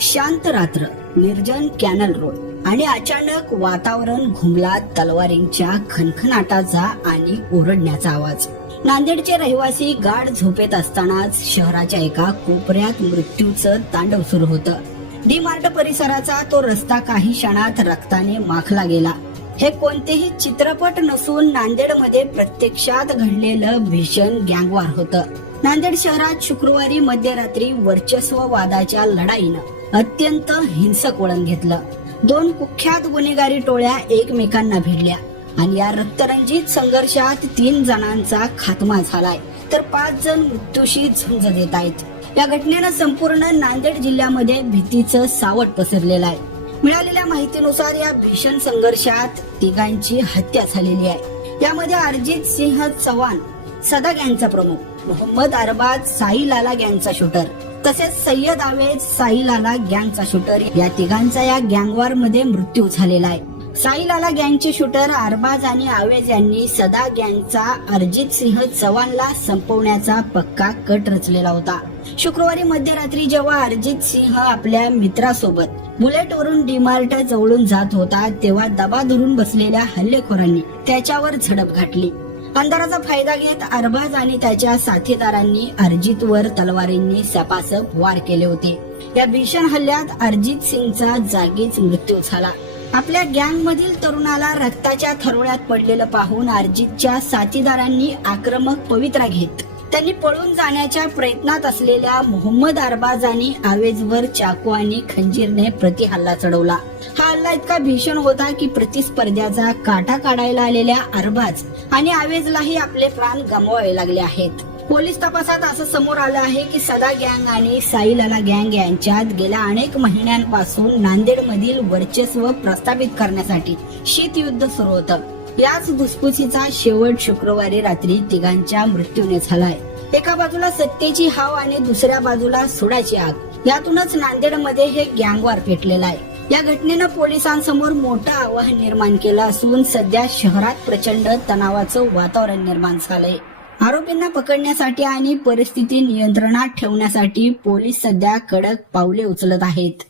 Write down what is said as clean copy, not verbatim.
शांत रात्र, निर्जन कॅनल रोड आणि अचानक वातावरण घुमला तलवारींच्या खनखनाटाचा आणि ओरडण्याचा आवाज. नांदेडचे रहिवासी गाढ झोपेत असतानाच शहराच्या एका कोपऱ्यात मृत्यूचं तांडव सुरू होतं. डी मार्ट परिसराचा तो रस्ता काही क्षणात रक्ताने माखला गेला. हे कोणतेही चित्रपट नसून नांदेडमध्ये प्रत्यक्षात घडलेलं भीषण गँगवॉर होतं. नांदेड शहरात शुक्रवारी मध्यरात्री वर्चस्ववादाच्या लढाईनं अत्यंत हिंसक वळण घेतलं. दोन कुख्यात गुन्हेगारी टोळ्या एकमेकांना भिडल्या आणि या रक्तरंजित संघर्षात 3 जणांचा खात्मा झालाय, तर 5 जण मृत्यूशी झुंज देत आहेत. या घटनेनं संपूर्ण नांदेड जिल्ह्यामध्ये भीतीचं सावट पसरलेलं आहे. मिळालेल्या माहितीनुसार या भीषण संघर्षात 3घांची हत्या झालेली आहे. यामध्ये अर्जित सिंह चव्हाण सदा गँगचा प्रमुख, मोहम्मद अरबाज साई लाला गँगचा शूटर, तसेच सय्यद आवेज साई लाला गँगचा शूटर या 3घांचा या गँगवॉर मध्ये मृत्यू झालेला आहे. साई लाला गँगचे शूटर अरबाज आणि आवेज यांनी सदा गँगचा अर्जित सिंह चव्हाणला संपवण्याचा पक्का कट रचलेला होता. शुक्रवारी मध्यरात्री जेव्हा अर्जित सिंह आपल्या मित्रासोबत बुलेटवरून डीमार्ट जवळून जात होता, तेव्हा दबा धरून बसलेल्या हल्लेखोरांनी त्याच्यावर झडप घातली. अंधाराचा फायदा घेत अरबाज आणि त्याच्या साथीदारांनी अर्जितवर तलवारींनी सपासप वार केले होते. या भीषण हल्ल्यात अर्जित सिंगचा जागीच मृत्यू झाला. आपल्या गँग मधील तरुणाला रक्ताच्या थरोळ्यात पडलेलं पाहून अर्जितच्या साथीदारांनी आक्रमक पवित्रा घेत त्यांनी पळून जाण्याच्या प्रयत्नात असलेल्या मोहम्मद अरबाज आणि आवेजवर चाकू आणि खंजीरने प्रतिहल्ला चढवला. हा हल्ला इतका भीषण होता की प्रतिस्पर्ध्याचा काटा काढायला आलेल्या अरबाज आणि आवेजलाही आपले प्राण गमवावे लागले आहेत. पोलीस तपासात असं समोर आलं आहे की सदा गँग आणि साई लाला गँग यांच्यात गेल्या अनेक महिन्यांपासून नांदेडमधील वर्चस्व प्रस्थापित करण्यासाठी शीतयुद्ध सुरू होतं. याच धुसफुसीचा शेवट शुक्रवारी रात्री 3घांच्या मृत्यूने झालाय. एका बाजूला सत्तेची हाव आणि दुसऱ्या बाजूला सुडाची आग. यातूनच नांदेडमध्ये हे गँगवॉर पेटलेलं आहे. या घटनेनं पोलिसांसमोर मोठं आव्हान निर्माण केलं असून सध्या शहरात प्रचंड तणावाचं वातावरण निर्माण झालंय. आरोपींना पकडण्यासाठी आणि परिस्थिती नियंत्रणात ठेवण्यासाठी पोलीस सध्या कडक पावले उचलत आहेत.